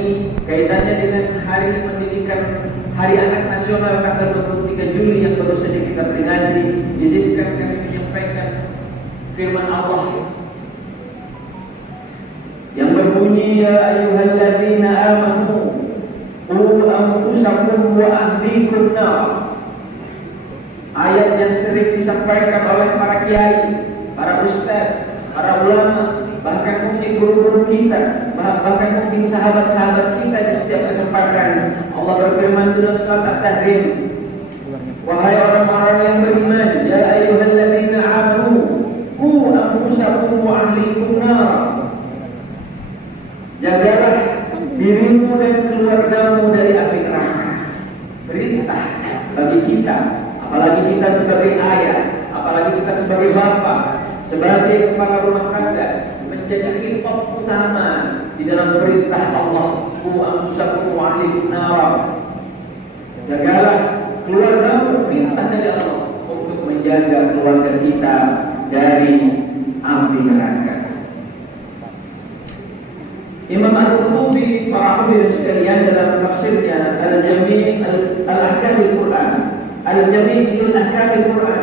ini kaitannya dengan hari pendidikan Hari Anak Nasional tanggal 23 Juli yang baru saja kita peringati. Izinkan kami menyampaikan firman Allah yang berbunyi, ya ayyuhalladzina amanu qu anfusakum wa ahlikum nar. Ayat yang sering disampaikan oleh para kiai, para ustaz, para ulama, bahkan mungkin guru-guru kita, bahkan mungkin sahabat-sahabat kita di setiap kesempatan. Allah berfirman dalam surat At-Tahrim, wahai orang-orang yang beriman, ya ayyuhalladzina amanu qu anfusakum wa ahlikum nar. Jagalah dirimu dan keluargamu dari api neraka. Perintah bagi kita, apalagi kita sebagai ayah, apalagi kita sebagai bapak, sebagai kepala rumah tangga, menjadi khidmat utama di dalam perintah Allah, qu anfusakum wa ahlikum nar. Jagalah keluargamu, perintah dari Allah untuk menjaga keluarga kita dari api neraka. Imam Al-Qurtubi, para hadirin sekalian, dalam tafsirnya Al-Jami' Al-Ahkam Al-Quran, Al-Jami' Al-Ahkam Al-Quran,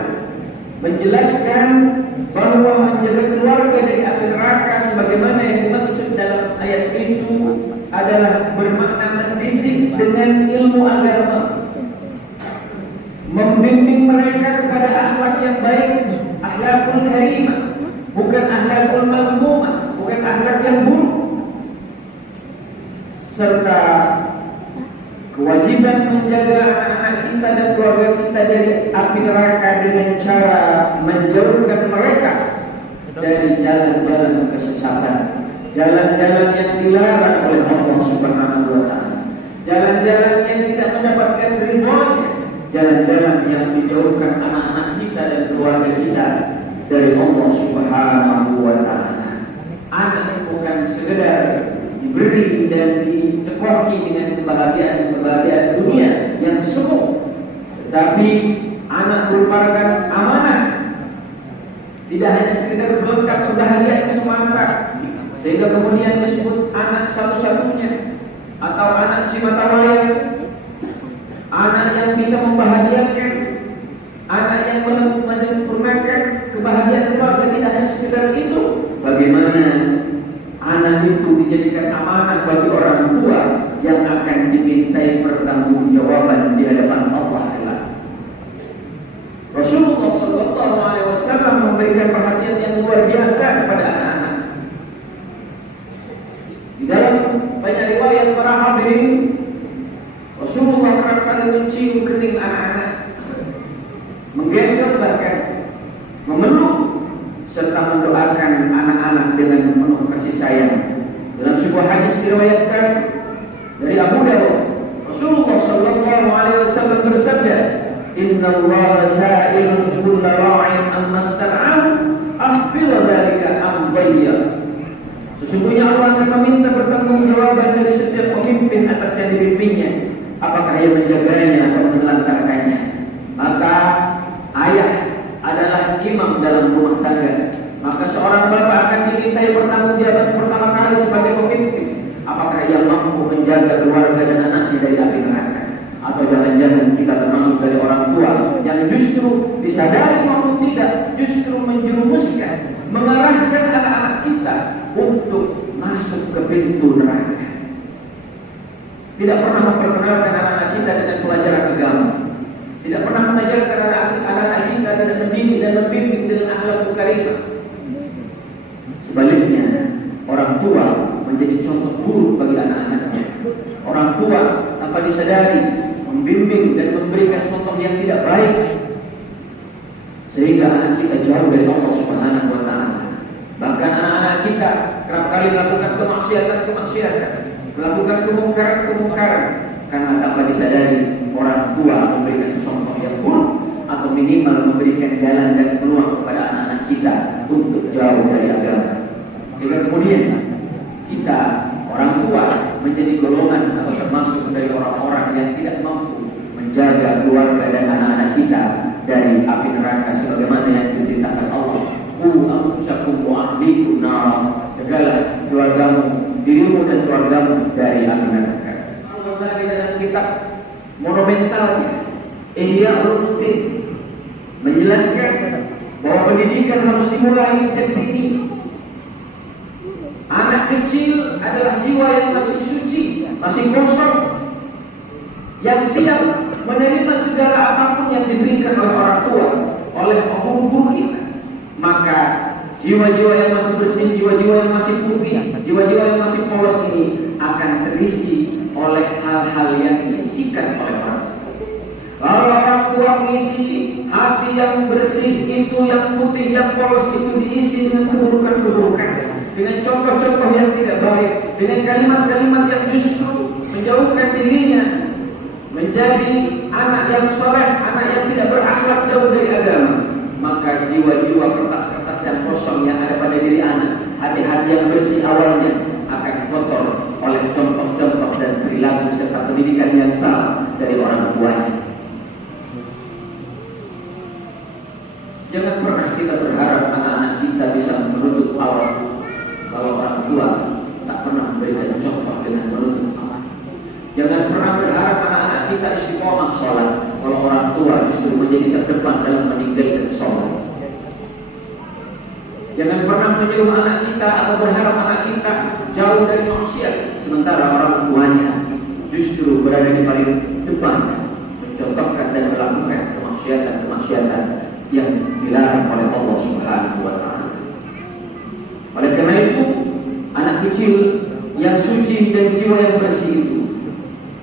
menjelaskan bahwa menjaga keluarga dari api neraka sebagaimana yang dimaksud dalam ayat itu adalah bermakna mendidik dengan ilmu agama, membimbing mereka kepada akhlak yang baik, akhlakul karimah, bukan akhlakul mazmumah, bukan akhlak yang buruk, serta kewajiban menjaga anak-anak kita dan keluarga kita dari api neraka dengan cara menjauhkan mereka dari jalan-jalan kesesatan, jalan-jalan yang dilarang oleh Allah Subhanahu wa taala, jalan-jalan yang tidak mendapatkan ridhonya, jalan-jalan yang menjauhkan anak-anak kita dan keluarga kita dari Allah Subhanahu wa taala. Anak bukan sekedar diberi dan dicekoki dengan kebahagiaan dunia yang semu, tetapi anak merupakan amanah, tidak hanya sekedar berkat kebahagiaan semata, sehingga kemudian disebut anak satu-satunya atau anak si mata wayang, anak yang bisa membahagiakan, anak yang menyempurnakan kebahagiaan keluarga. Tidak hanya sekedar itu, bagaimana anak itu dijadikan amanah bagi orang tua yang akan dimintai pertanggungjawaban di hadapan Allah Taala. Rasulullah Sallallahu Alaihi Wasallam memberikan perhatian yang luar biasa kepada anak-anak. Di dalam banyak riwayat para hadirin, Rasulullah kerap kali mencium kening anak-anak, menggendong bahkan memeluk serta mendoakan anak-anak dengan penuh kasih sayang. Dalam sebuah hadis diriwayatkan dari Abu Dawud, Rasulullah Sallallahu Alaihi Wasallam bersabda, Inna Allah sa'ilun kulla ra'in amma star'am ahfil dzalika am bayya. Sesungguhnya Allah akan meminta pertanggungjawaban dari setiap pemimpin atas yang dipimpinnya, apakah ia menjaganya atau menelantarkannya. Maka ayah adalah imam dalam rumah tangga. Maka seorang bapak akan dimintai pertanggungjawaban pertama kali sebagai pemimpin, apakah ia mampu menjaga keluarga dan anaknya dari api neraka, atau jangan-jangan kita termasuk dari orang tua yang justru disadari maupun tidak, justru menjerumuskan, mengarahkan anak-anak kita untuk masuk ke pintu neraka. Tidak pernah memperkenalkan anak-anak kita dengan pelajaran agama, tidak pernah mengajarkan anak-anak kita dengan mendidik dan membimbing dengan akhlakul karimah. Sebaliknya, orang tua menjadi contoh buruk bagi anak-anaknya. Orang tua tanpa disadari membimbing dan memberikan contoh yang tidak baik, sehingga anak kita jauh dari Allah Subhanahu wa taala. Bahkan anak-anak kita kerap kali melakukan kemaksiatan, melakukan kemungkaran karena tanpa disadari orang tua memberikan contoh yang buruk atau minimal memberikan jalan dan peluang kepada anak-anak kita untuk jauh dari agama. Sehingga kemudian kita orang tua menjadi golongan atau termasuk dari orang-orang yang tidak mampu menjaga keluarga dan anak-anak kita dari api neraka sebagaimana yang diperintahkan Allah. Qu anfusakum wa ahlikum nar. Jagalah keluargamu dirimu dan keluargamu dari api neraka. Al-Ghazali dalam kitab monumentalnya Ihya Ulumuddin menjelaskan bahwa pendidikan harus dimulai sejak dini. Anak kecil adalah jiwa yang masih suci, masih kosong, yang siap menerima segala apapun yang diberikan oleh orang tua, oleh guru-guru kita. Maka jiwa-jiwa yang masih bersih, jiwa-jiwa yang masih putih, jiwa-jiwa yang masih polos ini akan terisi oleh hal-hal yang diisikan oleh orang tua. Kalau orang tua mengisi hati yang bersih itu, yang putih, yang polos itu diisi dengan keburukan-keburukan, dengan contoh-contoh yang tidak baik, dengan kalimat-kalimat yang justru menjauhkan dirinya menjadi anak yang soleh, anak yang tidak berakhlak, jauh dari agama, maka jiwa-jiwa kertas-kertas yang kosong yang ada pada diri anak, hati-hati yang bersih awalnya akan kotor oleh contoh-contoh dan perilaku serta pendidikan yang salah dari orang tuanya. Jangan pernah kita berharap anak-anak kita bisa menutup aurat kalau orang tua tak pernah memberikan contoh dengan menutup aurat. Jangan pernah berharap anak-anak kita istiqomah sholat kalau orang tua justru menjadi terdepan dalam meninggalkan sholat. Jangan pernah menyuruh anak kita atau berharap anak kita jauh dari maksiat sementara orang tuanya justru berada di paling depan mencontohkan dan melakukan kemaksiatan-kemaksiatan yang dilarang oleh Allah Subhanahu wa Ta'ala. Oleh karena itu, anak kecil yang suci dan jiwa yang bersih itu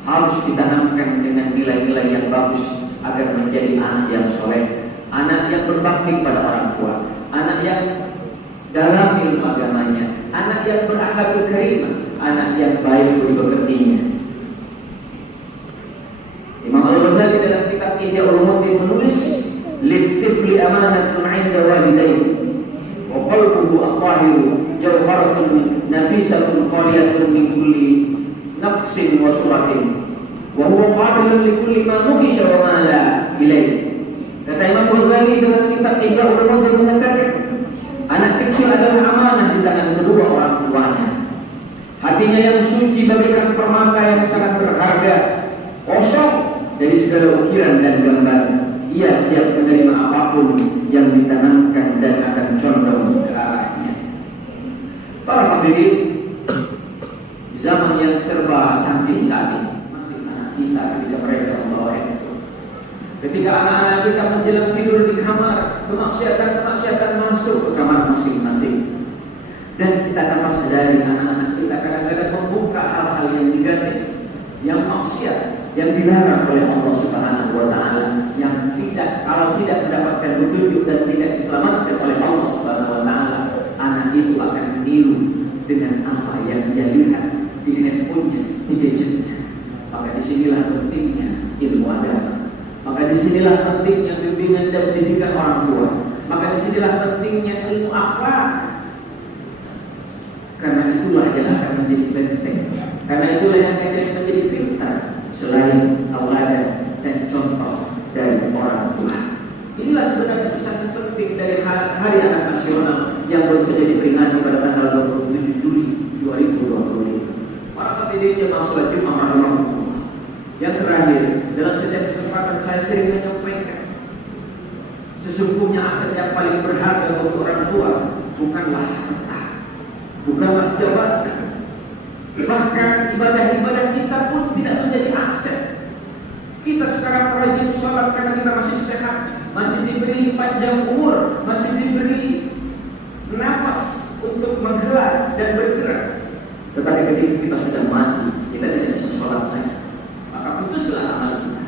harus ditanamkan dengan nilai-nilai yang bagus agar menjadi anak yang soleh, anak yang berbakti pada orang tua, anak yang dalam ilmu agamanya, anak yang berakhlakul karimah, anak yang baik budi pekertinya. Imam Al-Ghazali dalam kitab Ihya Ulumuddin menulis, "Lit-tifli amanatun 'inda walidayhi wa qalbuhu at-tahiru jawharatun nafisatun khaliyatun min kulli naqsin wa suratin wa huwa qabilun li kulli ma nuqisha wa ma la ilayhi." Kata Imam Ghazali dalam kitab Ihya Ulumuddin mengatakan, anak kecil adalah amanah di tangan kedua orang tuanya. Hatinya yang suci bagaikan permata yang sangat berharga, kosong dari segala ukiran dan gambar. Ia siap menerima apapun yang ditanamkan dan akan condong ke arahnya. Para hadirin, zaman yang serba canggih saat ini, masih anak kita ketika mereka membawa handphone, ketika anak-anak kita menjelang tidur di kamar, kemaksiatan masuk ke kamar masing-masing. Dan kita tanpa sadari anak-anak kita kadang-kadang membuka hal-hal yang negatif, yang maksiat, yang dilarang oleh Allah Subhanahu wa Ta'ala, yang kalau tidak mendapatkan petunjuk dan tidak diselamatkan oleh Allah Subhanahu wa Ta'ala, anak itu akan meniru dengan apa yang dia lihat di handphonenya, di gadgetnya. Maka disinilah pentingnya ilmu agama. Maka disinilah pentingnya bimbingan dan didikan orang tua. Maka disinilah pentingnya ilmu akhlak. Karena itulah yang akan menjadi benteng. Karena itulah yang akan menjadi filter selain tauladan dan contoh dari orang tua. Inilah sebenarnya pesan penting dari Hari Anak Nasional yang baru saja diperingati pada tanggal 27 Juli 2020. Para hadirin jemaah salat Jumat rahimahumullah. Yang terakhir, dalam setiap kesempatan saya sering menyampaikan, sesungguhnya aset yang paling berharga untuk orang tua bukanlah harta, bukanlah jabatan. Bahkan ibadah-ibadah kita pun tidak menjadi aset. Kita sekarang rajin sholat karena kita masih sehat, masih diberi panjang umur, masih diberi nafas untuk menggelar dan bergerak. Tetapi ketika kita sudah mati, kita tidak bisa sholat lagi. Maka putuslah amal kita.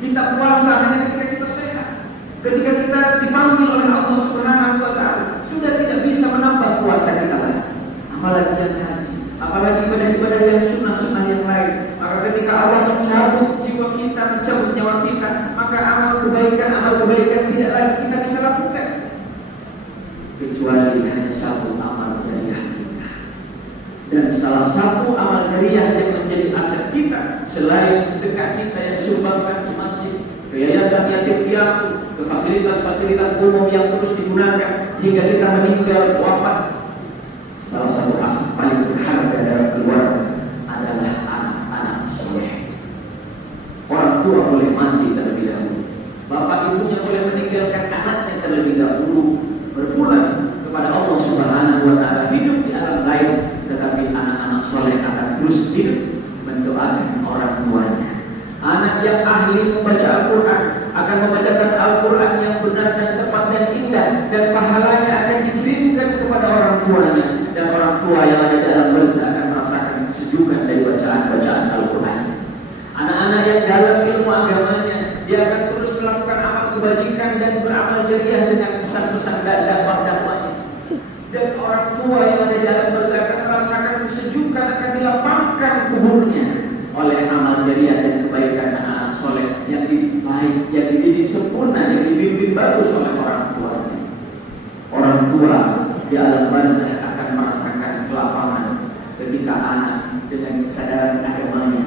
Kita puasa hanya ketika kita sehat. Ketika kita dipanggil oleh Allah Subhanahu wa Ta'ala, sudah tidak bisa menambah puasa kita lagi. Apalagi yang haji, apalagi ibadah-ibadah yang sunnah-sunnah yang lain. Maka ketika Allah mencabut jiwa kita, mencabut nyawa kita, maka amal kebaikan tidak lagi kita bisa lakukan, kecuali hanya satu amal jariah kita. Dan salah satu amal jariah yang menjadi aset kita selain sedekah kita yang sumbangkan di masjid, ke yayasan yatim piatu, ke fasilitas-fasilitas umum yang terus digunakan hingga kita meninggal wafat, salah satu aset paling berharga ahli membaca Al-Quran, akan membacakan Al-Quran yang benar dan tepat dan indah, dan pahalanya akan dikirimkan kepada orang tuanya, dan orang tua yang ada dalam barzah akan merasakan kesejukan dari bacaan-bacaan Al-Quran. Anak-anak yang dalam ilmu agamanya, dia akan terus melakukan amal kebajikan dan beramal jariah dengan pesan-pesan dan dakwah-dakwahnya. Dan orang tua yang ada dalam barzah akan merasakan kesejukan, akan dilapangkan kuburnya oleh amal jariah dan kebaikan anak-anak soleh yang dididik baik, yang dididik sempurna, yang dibimbing bagus oleh orang tuanya. Orang tua di alam barzah akan merasakan kelapangan ketika anak dengan kesadaran agamanya,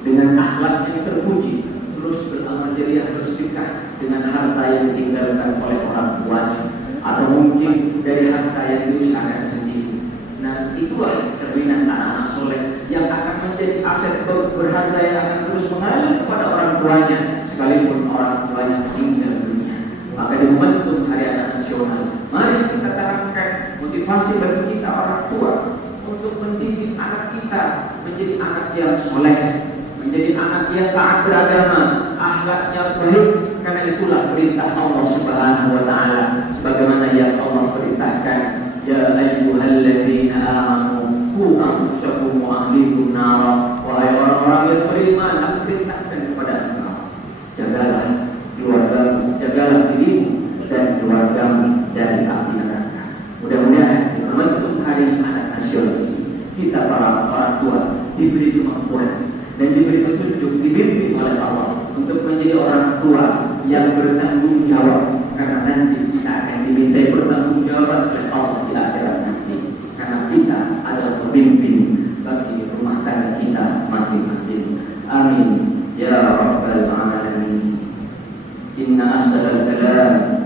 dengan akhlak yang terpuji, terus beramal jariah, bersedekah dengan harta yang ditinggalkan oleh orang tuanya, atau mungkin dari harta yang diusahakan sendiri. Nah, itulah cerminan anak-anak soleh yang akan menjadi aset berharga yang akan terus mengalir kepada orang tuanya sekalipun orang tuanya meninggal dunia. Maka di momentum Hari Anak Nasional, mari kita tanamkan motivasi bagi kita orang tua untuk mendidik anak kita menjadi anak yang soleh, menjadi anak yang taat beragama, akhlaknya baik, karena itulah perintah Allah Subhanahu wa taala, sebagaimana yang Allah perintahkan, ya ayyuhalladzina amanu qu anfusakum wa ahlikum nara. Wahai orang-orang yang beriman, aku perintahkan kepada engkau, jagalah keluargamu, jagalah dirimu dan keluargamu dari api neraka. Mudah-mudahan di momentum Hari Anak Nasional ini, kita para orang tua diberi kemampuan dan diberi petunjuk, dibimbing oleh Allah untuk menjadi orang tua yang bertanggung jawab, karena nanti kita akan dimintai pertanggungjawaban oleh Allah di akhirat nanti, karena kita adalah pemimpin bagi rumah tangga kita masing-masing. Amin ya rabbal alamin. Inna ahsanal kalam